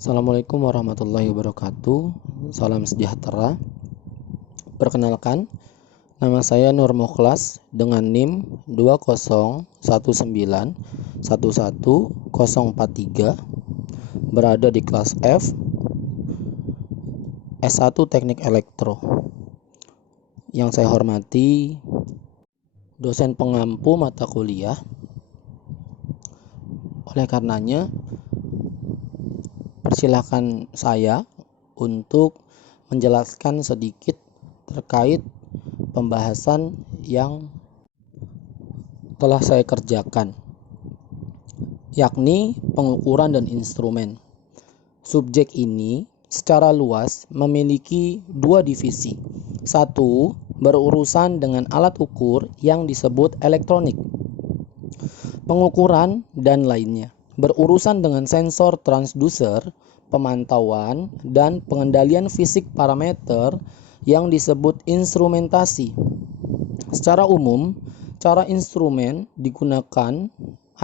Assalamualaikum warahmatullahi wabarakatuh. Salam sejahtera. Perkenalkan, nama saya Nur Mukhlas dengan NIM 20191111043, berada di kelas F, S1 Teknik Elektro. Yang saya hormati dosen pengampu mata kuliah. Oleh karenanya, persilahkan saya untuk menjelaskan sedikit terkait pembahasan yang telah saya kerjakan, yakni pengukuran dan instrumen. Subjek ini secara luas memiliki dua divisi. Satu, berurusan dengan alat ukur yang disebut elektronik, pengukuran dan lainnya. Berurusan dengan sensor transducer, pemantauan, dan pengendalian fisik parameter yang disebut instrumentasi. Secara umum, cara instrumen digunakan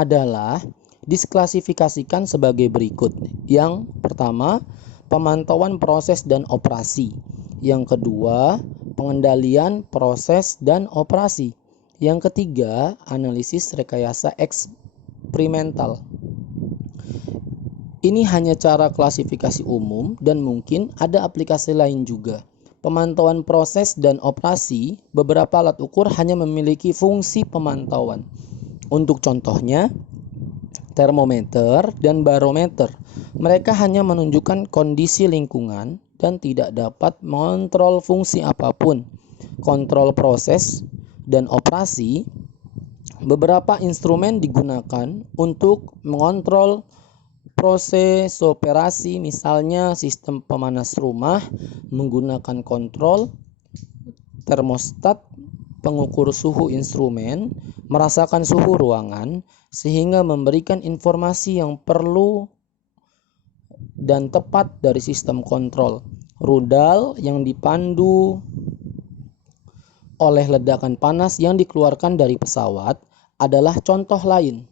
adalah diklasifikasikan sebagai berikut. Yang pertama, pemantauan proses dan operasi. Yang kedua, pengendalian proses dan operasi. Yang ketiga, analisis rekayasa eksperimental. Ini hanya cara klasifikasi umum dan mungkin ada aplikasi lain juga. Pemantauan proses dan operasi, beberapa alat ukur hanya memiliki fungsi pemantauan. Untuk contohnya, termometer dan barometer. Mereka hanya menunjukkan kondisi lingkungan dan tidak dapat mengontrol fungsi apapun. Kontrol proses dan operasi, beberapa instrumen digunakan untuk mengontrol proses operasi, misalnya sistem pemanas rumah menggunakan kontrol termostat, pengukur suhu instrumen merasakan suhu ruangan sehingga memberikan informasi yang perlu dan tepat dari sistem kontrol. Rudal yang dipandu oleh ledakan panas yang dikeluarkan dari pesawat adalah contoh lain.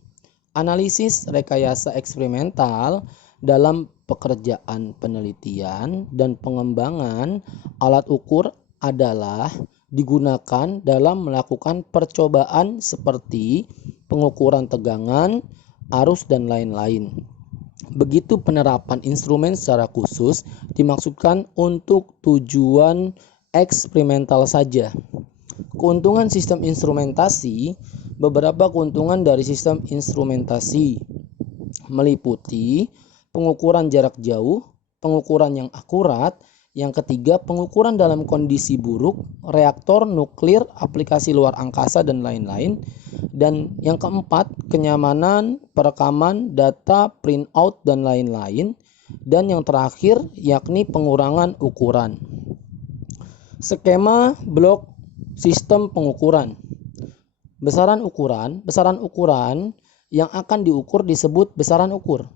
Analisis rekayasa eksperimental dalam pekerjaan penelitian dan pengembangan alat ukur adalah digunakan dalam melakukan percobaan seperti pengukuran tegangan, arus, dan lain-lain. Begitu penerapan instrumen secara khusus dimaksudkan untuk tujuan eksperimental saja. Keuntungan sistem instrumentasi. Beberapa keuntungan dari sistem instrumentasi meliputi pengukuran jarak jauh, pengukuran yang akurat, yang ketiga pengukuran dalam kondisi buruk, reaktor nuklir, aplikasi luar angkasa, dan lain-lain. Dan yang keempat, kenyamanan, perekaman, data, printout, dan lain-lain. Dan yang terakhir, yakni pengurangan ukuran. Skema blok sistem pengukuran. Besaran ukuran yang akan diukur disebut besaran ukur.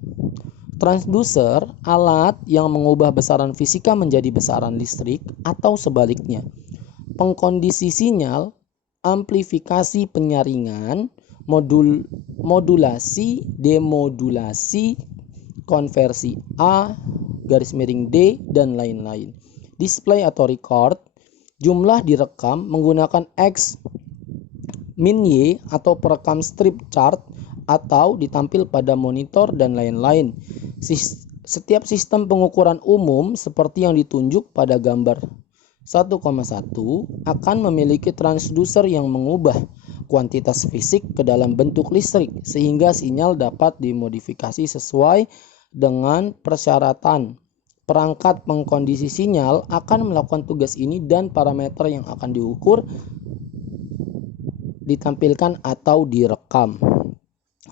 Transducer, alat yang mengubah besaran fisika menjadi besaran listrik atau sebaliknya. Pengkondisi sinyal, amplifikasi penyaringan, modulasi, demodulasi, konversi A, _D, dan lain-lain. Display atau record, jumlah direkam menggunakan X min Y atau perekam strip chart atau ditampil pada monitor dan lain-lain. Setiap sistem pengukuran umum seperti yang ditunjuk pada gambar 1,1 akan memiliki transducer yang mengubah kuantitas fisik ke dalam bentuk listrik sehingga sinyal dapat dimodifikasi sesuai dengan persyaratan. Perangkat pengkondisi sinyal akan melakukan tugas ini dan parameter yang akan diukur ditampilkan atau direkam.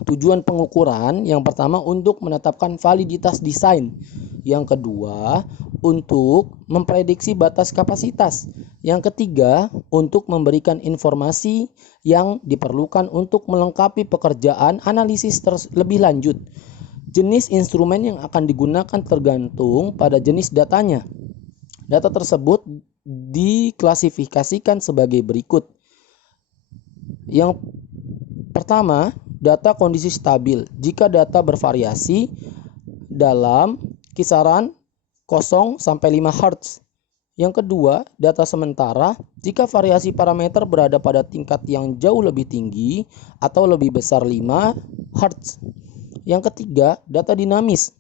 Tujuan pengukuran yang pertama untuk menetapkan validitas desain. Yang kedua untuk memprediksi batas kapasitas. Yang ketiga untuk memberikan informasi yang diperlukan untuk melengkapi pekerjaan analisis lebih lanjut. Jenis instrumen yang akan digunakan tergantung pada jenis datanya. Data tersebut diklasifikasikan sebagai berikut. Yang pertama, data kondisi stabil. Jika data bervariasi dalam kisaran 0 sampai 5 Hz. Yang kedua, data sementara jika variasi parameter berada pada tingkat yang jauh lebih tinggi atau lebih besar 5 Hz. Yang ketiga, data dinamis.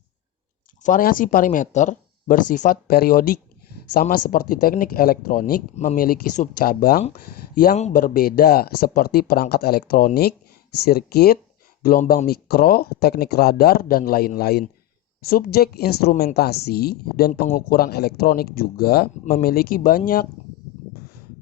Variasi parameter bersifat periodik, sama seperti teknik elektronik memiliki subcabang yang berbeda seperti perangkat elektronik, sirkuit, gelombang mikro, teknik radar, dan lain-lain. Subjek instrumentasi dan pengukuran elektronik juga memiliki banyak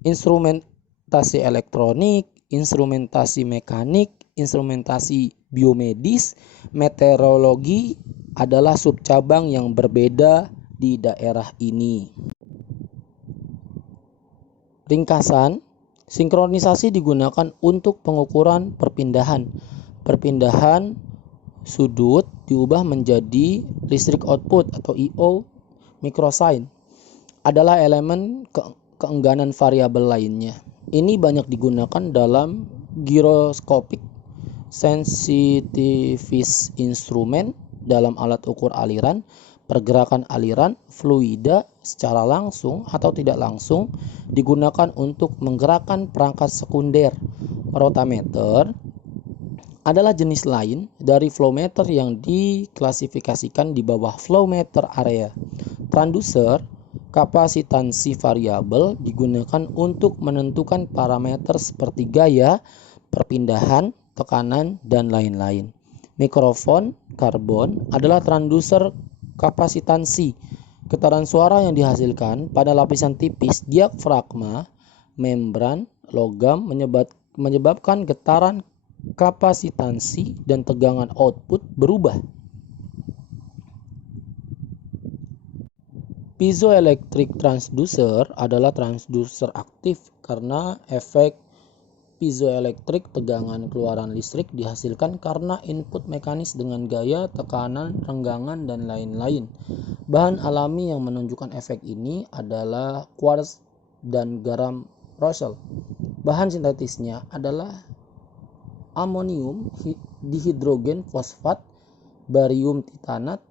instrumentasi elektronik, instrumentasi mekanik, instrumentasi biomedis, meteorologi adalah subcabang yang berbeda di daerah ini. Ringkasan, sinkronisasi digunakan untuk pengukuran perpindahan. Perpindahan sudut diubah menjadi listrik output atau I/O microsine adalah elemen keengganan variabel lainnya. Ini banyak digunakan dalam gyroscopic sensitivist instrument dalam alat ukur aliran, pergerakan aliran, fluida secara langsung atau tidak langsung digunakan untuk menggerakkan perangkat sekunder. Rotameter adalah jenis lain dari flowmeter yang diklasifikasikan di bawah flowmeter area. Transducer, kapasitansi variabel digunakan untuk menentukan parameter seperti gaya, perpindahan, tekanan, dan lain-lain. Mikrofon karbon adalah transducer kapasitansi. Getaran suara yang dihasilkan pada lapisan tipis diafragma membran logam menyebabkan getaran kapasitansi dan tegangan output berubah. Piezoelectric transducer adalah transducer aktif karena efek piezoelektrik tegangan keluaran listrik dihasilkan karena input mekanis dengan gaya, tekanan, renggangan, dan lain-lain. Bahan alami yang menunjukkan efek ini adalah quartz dan garam Rosel. Bahan sintetisnya adalah amonium dihidrogen fosfat, barium titanat,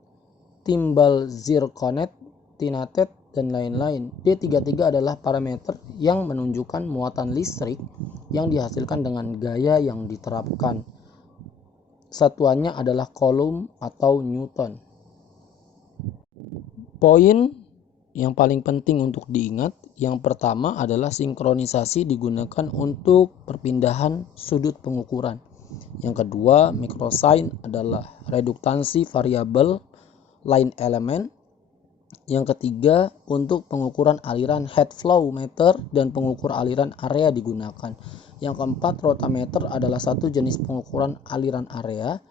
timbal zirconet, tinatet, dan lain-lain. D33 adalah parameter yang menunjukkan muatan listrik yang dihasilkan dengan gaya yang diterapkan. Satuannya adalah coulomb atau newton. Poin yang paling penting untuk diingat, yang pertama adalah sinkronisasi digunakan untuk perpindahan sudut pengukuran. Yang kedua, microsine adalah reduktansi variabel line element. Yang ketiga, untuk pengukuran aliran head flow meter dan pengukur aliran area digunakan. Yang keempat, rotameter adalah satu jenis pengukuran aliran area.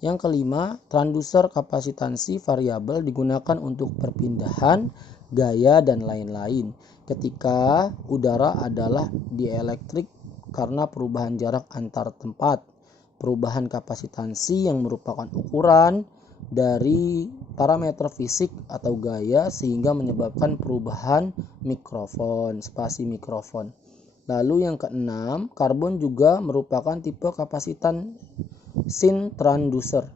Yang kelima, transducer kapasitansi variabel digunakan untuk perpindahan, gaya, dan lain-lain. Ketika udara adalah dielektrik karena perubahan jarak antar tempat. Perubahan kapasitansi yang merupakan ukuran dari parameter fisik atau gaya sehingga menyebabkan perubahan mikrofon, spasi mikrofon. Lalu yang keenam, karbon juga merupakan tipe kapasitan sin transducer.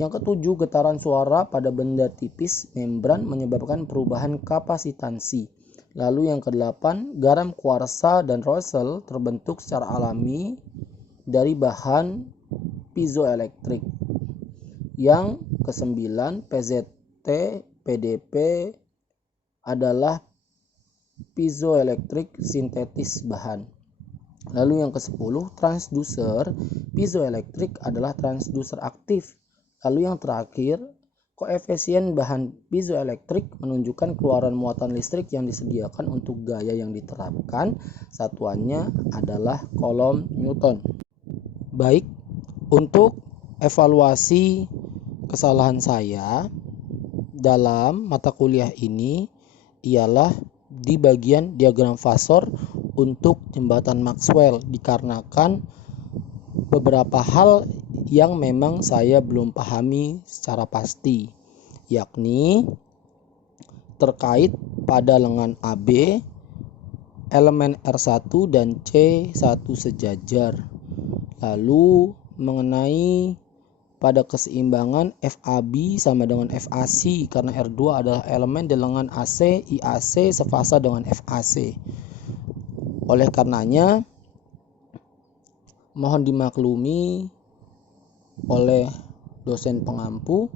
Yang ketujuh, getaran suara pada benda tipis membran menyebabkan perubahan kapasitansi. Lalu yang kedelapan, garam kuarsa dan Rosel terbentuk secara alami dari bahan piezoelektrik. Yang kesembilan, PZT, PDP adalah piezoelektrik sintetis bahan. Lalu yang ke-10, transducer piezoelektrik adalah transducer aktif. Lalu yang terakhir, koefisien bahan piezoelektrik menunjukkan keluaran muatan listrik yang disediakan untuk gaya yang diterapkan. Satuannya adalah coulomb newton. Baik, untuk evaluasi kesalahan saya dalam mata kuliah ini ialah di bagian diagram fasor untuk jembatan Maxwell, dikarenakan beberapa hal yang memang saya belum pahami secara pasti, yakni terkait pada lengan AB, elemen R1 dan C1 sejajar. Lalu mengenai pada keseimbangan FAB sama dengan FAC karena R2 adalah elemen dengan AC, IAC sefasa dengan FAC. Oleh karenanya, mohon dimaklumi oleh dosen pengampu.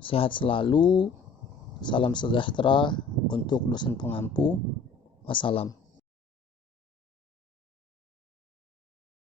Sehat selalu. Salam sejahtera untuk dosen pengampu. Wassalam.